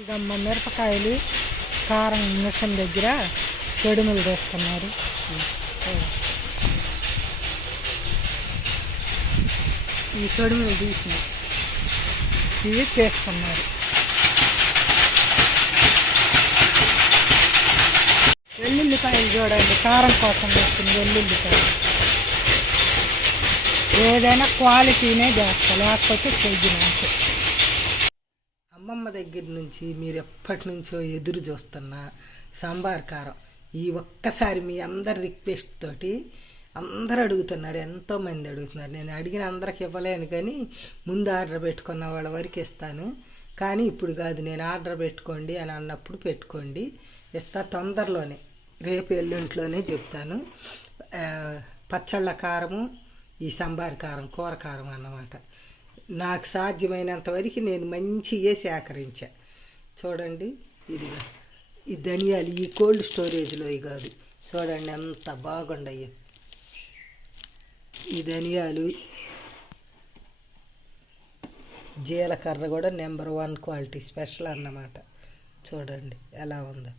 ఇదమ్మ మిరపకాయలు కారం మిషన్ దగ్గర చెడుములు వేస్తున్నారు. ఈ చెడుములు తీసి ఇవి చేస్తున్నారు వెల్లుల్లిపాయలు చూడండి కారం కోసం వేస్తుంది వెల్లుల్లిపాయలు. ఏదైనా క్వాలిటీనే చేస్తా లేకపోతే చెయ్యి అమ్మమ్మ దగ్గర నుంచి మీరు ఎప్పటి నుంచో ఎదురు చూస్తున్న సాంబార్ కారం ఈ ఒక్కసారి మీ అందరి రిక్వెస్ట్ తోటి అందరు అడుగుతున్నారు ఎంతోమంది అడుగుతున్నారు. నేను అడిగిన అందరికి ఇవ్వలేను కానీ ముందు ఆర్డర్ పెట్టుకున్న వాళ్ళ వరకు ఇస్తాను. కానీ ఇప్పుడు కాదు నేను ఆర్డర్ పెట్టుకోండి అని అన్నప్పుడు పెట్టుకోండి. ఇస్తా తొందరలోనే రేపు ఎల్లుంట్లోనే చెప్తాను. పచ్చళ్ళ కారము ఈ సాంబార్ కారం కూర కారం అన్నమాట. నాకు సాధ్యమైనంత వరకు నేను మంచిగా సేకరించా. చూడండి ఇది ఈ ధనియాలు ఈ కోల్డ్ స్టోరేజ్లో కాదు. చూడండి ఎంత బాగుండయి ఈ ధనియాలు జీలకర్ర కూడా నెంబర్ వన్ క్వాలిటీ స్పెషల్ అన్నమాట. చూడండి ఎలా ఉందో.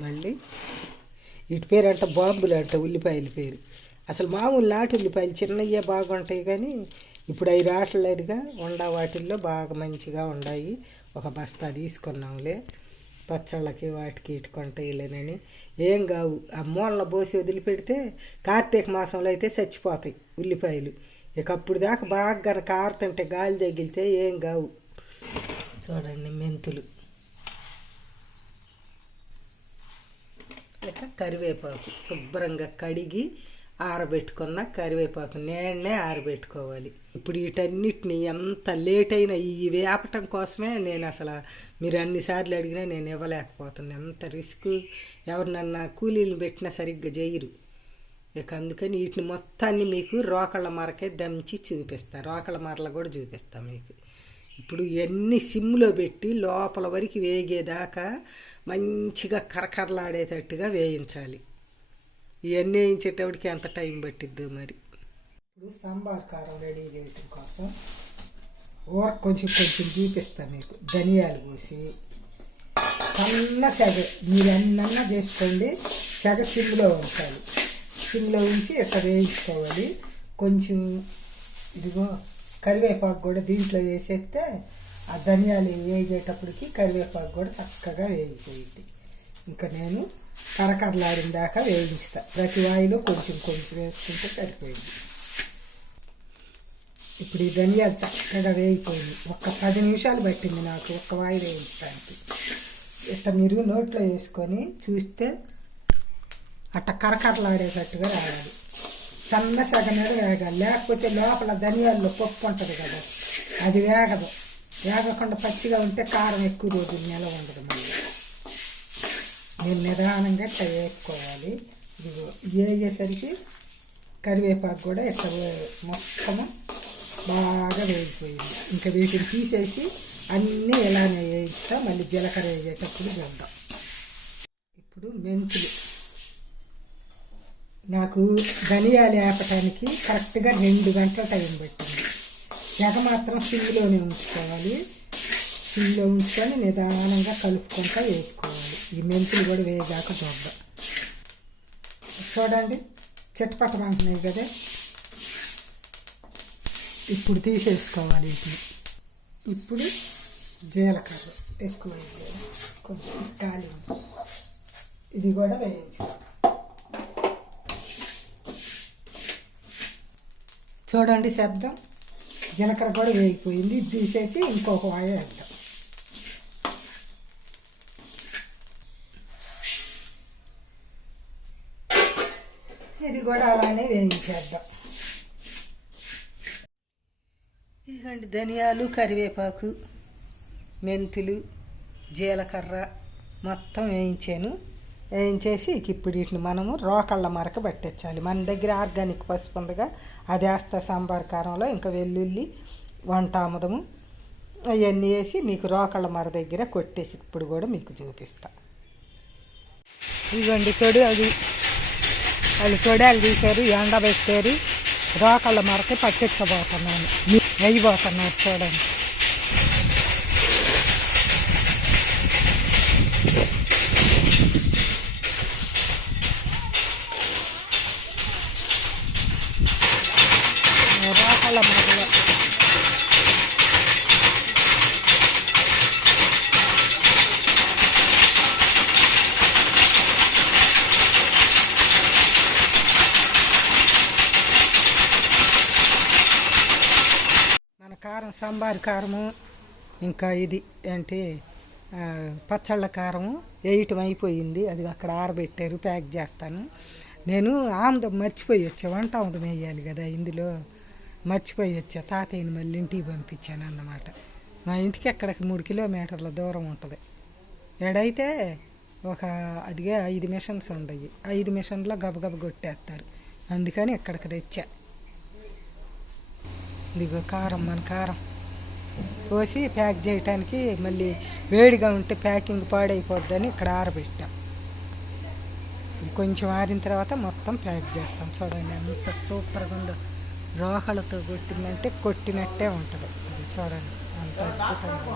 మళ్ళీ వీటి పేరు అంట బాంబులు అంట ఉల్లిపాయల పేరు. అసలు మామూలు నాటు ఉల్లిపాయలు చిన్నయ్యే బాగుంటాయి కానీ ఇప్పుడు అవి రావట్లేదుగా ఉండ వాటిల్లో బాగా మంచిగా ఉన్నాయి ఒక బస్తా తీసుకున్నాంలే. పచ్చళ్ళకి వాటికి ఇటుకుంటాయిలేనని ఏం కావు ఆ మూలన పోసి వదిలిపెడితే కార్తీక మాసంలో అయితే చచ్చిపోతాయి ఉల్లిపాయలు. ఇక అప్పుడు దాకా బాగా కనుక ఆరుతుంటే గాలి తగిలితే ఏం కావు. చూడండి మెంతులు. ఇక కరివేపాకు శుభ్రంగా కడిగి ఆరబెట్టుకున్న కరివేపాకు నేనే ఆరబెట్టుకోవాలి. ఇప్పుడు వీటన్నిటిని ఎంత లేట్ అయినా ఈ వేపటం కోసమే నేను అసలు మీరు అన్నిసార్లు అడిగినా నేను ఇవ్వలేకపోతున్నాను. ఎంత రిస్క్? ఎవరినన్నా కూలీలు పెట్టినా సరిగ్గా చేయరు. ఇక అందుకని వీటిని మొత్తాన్ని మీకు రోకళ్ళ మరకే దంచి చూపిస్తాను రోకళ్ళ మరల కూడా చూపిస్తాను మీకు. ఇప్పుడు ఇవన్నీ సిమ్లో పెట్టి లోపల వరకు వేగేదాకా మంచిగా కరకరలాడేటట్టుగా వేయించాలి. ఇవన్నీ వేయించేటప్పటికి ఎంత టైం పట్టిద్దో మరి. ఇప్పుడు సాంబార్ కారం రెడీ చేయటం కోసం ఊరకు కొంచెం కొంచెం చూపిస్తాను మీకు. ధనియాలు పోసి సన్న సెగ మీరు అన్నన్నా చేసుకోండి. సెగ సిమ్లో ఉంచాలి. సిమ్లో ఉంచి ఇక్కడ వేయించుకోవాలి? కొంచెం ఇదిగో కరివేపాకు కూడా దీంట్లో వేసేస్తే ఆ ధనియాలు వేగేటప్పటికి కరివేపాకు కూడా చక్కగా వేగిపోయింది ఇంకా నేను కరకరలాడిన దాకా వేయించుతా. ప్రతి వాయిలో కొంచెం కొంచెం వేసుకుంటే సరిపోయింది. ఇప్పుడు ఈ ధనియాలు చక్కగా వేగిపోయింది. ఒక్క పది నిమిషాలు పట్టింది నాకు ఒక్క వాయి వేయించడానికి. ఇట్లా మీరు నోట్లో వేసుకొని చూస్తే అట్ట కరకరలాడేటట్టుగా రావాలి. సన్న సగనడు వేగాలి. లేకపోతే లోపల ధనియాల్లో పప్పు ఉంటుంది కదా అది వేగదు. వేగకుండా పచ్చిగా ఉంటే కారం ఎక్కువ రోజులు నిలవ ఉండదు మళ్ళీ. నేను నిదానంగా ఇట్లా వేసుకోవాలి ఇదిగో వేగేసరికి కరివేపాకు కూడా ఇట్లా మొత్తము బాగా వేగిపోయింది. ఇంకా వీటిని తీసేసి అన్నీ ఇలానే వేయిస్తా మళ్ళీ జీలకర్ర వేసేటప్పుడు చూద్దాం. ఇప్పుడు మెంతులు. నాకు ధనియాలు వేపటానికి కరెక్ట్గా రెండు గంటల టైం పట్టింది. జగ మాత్రం సిమ్లోనే ఉంచుకోవాలి. సిమ్లో ఉంచుకొని నిదానంగా కలుపుకుంటా వేసుకోవాలి. ఈ మెంతులు కూడా వేయదాకా చూద్దాం. చూడండి చిట్టపట్టమంటున్నాయి కదా. ఇప్పుడు తీసేసుకోవాలి వీటిని. ఇప్పుడు జీలకర్ర ఎక్కువ కొంచెం కాలి ఇది కూడా వేయించు. చూడండి శబ్దం. జీలకర్ర కూడా వేగిపోయింది. ఇది తీసేసి ఇంకొక వాయ వేద్దాం. ఇది కూడా అలానే వేయించేద్దాం. ఇదిగోండి ధనియాలు కరివేపాకు మెంతులు జీలకర్ర మొత్తం వేయించాను. వేయించేసి ఇప్పుడు వీటిని మనము రోకళ్ళ మరక పట్టించాలి మన దగ్గర ఆర్గానిక్ పసుపు ఉందిగా అది వేస్తా సాంబార్ కారంలో ఇంకా వెల్లుల్లి వంట ఆముదము అవన్నీ వేసి మీకు రోకళ్ళ మర దగ్గర కొట్టేసి ఇప్పుడు కూడా మీకు చూపిస్తా. ఇదిగోండి తొడి అది వాళ్ళు తొడాలు తీశారు ఎండ పెట్టారు రోకళ్ళ మరకి పట్టించబోతున్నాను. వేయబోతున్నారు చూడండి. సాంబార్ కారము ఇంకా ఇది ఏంటి పచ్చళ్ళ కారము వేయటం అయిపోయింది. అది అక్కడ ఆరబెట్టారు ప్యాక్ చేస్తాను. నేను ఆముదం మర్చిపోయి వచ్చా వంట ఆముదం వేయాలి కదా ఇందులో మర్చిపోయి వచ్చా. తాతయ్యని మళ్ళీ ఇంటికి పంపించాను అన్నమాట. మా ఇంటికి అక్కడికి మూడు కిలోమీటర్ల దూరం ఉంటుంది. ఎడైతే ఒక అదిగే ఐదు మిషన్స్ ఉండయి. ఐదు మిషన్లో గబగబ కొట్టేస్తారు. అందుకని ఇక్కడికి తెచ్చా. ఇదిగో కారం మన కారం. పోసి ప్యాక్ చేయటానికి మళ్ళీ వేడిగా ఉంటే ప్యాకింగ్ పాడైపోద్దని ఇక్కడ ఆరబెట్టాం. కొంచెం ఆరిన తర్వాత మొత్తం ప్యాక్ చేస్తాం. చూడండి అంత సూపర్గా ఉందో. రోహలతో కొట్టిందంటే కొట్టినట్టే ఉంటుంది. అది చూడండి అంత అద్భుతంగా